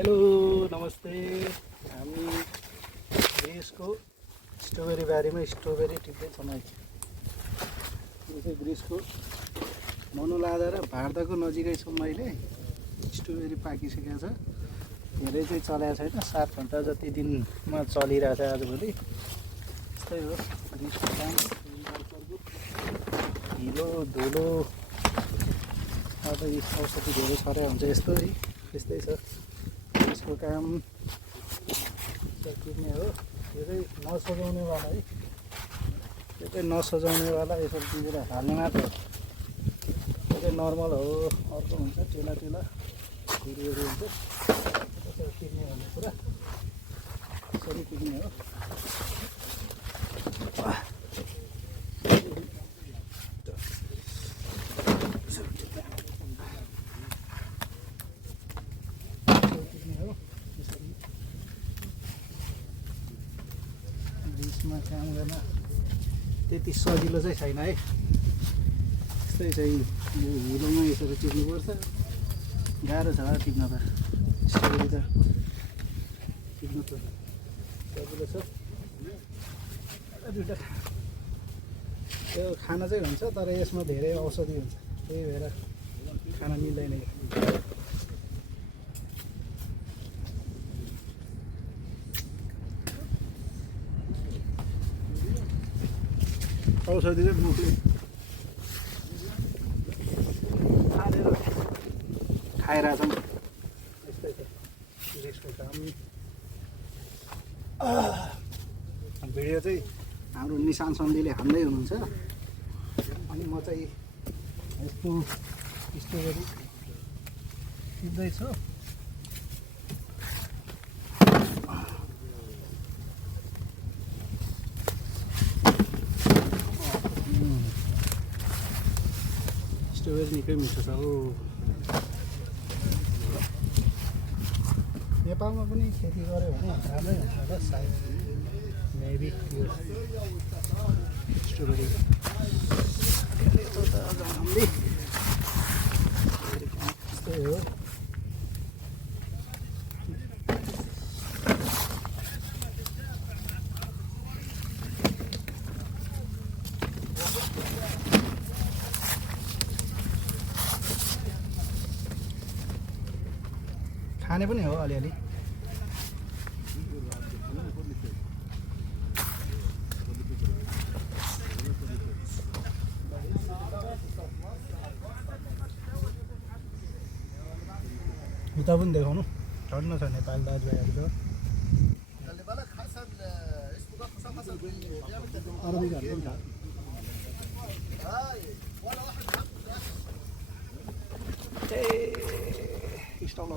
Hello नमस्ते। हामी ग्रिसको strawberry बारीमा स्ट्रबेरी टिप्दैछौँ अहिले। यो चाहिँ ग्रिसको मनोलादा र भारतको नजिकै छौँ। अहिले स्ट्रबेरी पाकिसकेको छ। धेरै चाहिँ चलेको छैन, 7 घन्टा जति दिनमा चलिरहेछ आजभोलि। त्यस्तै हो ग्रिसको काम। हिलो धुलो अब औषधि धेरै छरे हुन्छ, यस्तै छ यसको काम। सकिने हो। यो चाहिँ नसजाउनेवाला है, यो चाहिँ नसजाउनेवाला, यसरी टिपेर हाल्ने मात्र हो। यो चाहिँ नर्मल हो। अर्को हुन्छ टेला हुरीहरू हुन्छ, त्यसरी टिप्ने भन्ने कुरा। यसरी टिप्ने हो। ग्रिसमा काम गर्न त्यति सजिलो चाहिँ छैन है। यस्तै चाहिँ यो हिलोमा यसरी टिप्नुपर्छ। गाह्रो छ टिप्न त, स्ट्रबेरी त टिप्न त सजिलो छ। दुईवटा यो खाना चाहिँ हुन्छ, तर यसमा धेरै औषधि हुन्छ, त्यही भएर खाना मिल्दैन। औषधि चाहिँ मुखले हालेर खाइरहेछौँ। यस्तै छ ग्रिसको काम। भिडियो चाहिँ हाम्रो निशान सन्धीले हाल्दै हुनुहुन्छ। अनि म चाहिँ यस्तो स्ट्रबेरी टिप्दैछु। स्ट्रबेरी निकै मिठो छ हो। नेपालमा पनि खेती गऱ्यो भने राम्रै हुन्छ होला सायद, मेबी। यो स्ट्रबेरी यस्तै हो। खाने पनि हो अलिअलि। उता पनि देखाउनु, ठन्डा छ नेपाल दाजुभाइहरूको। स्टल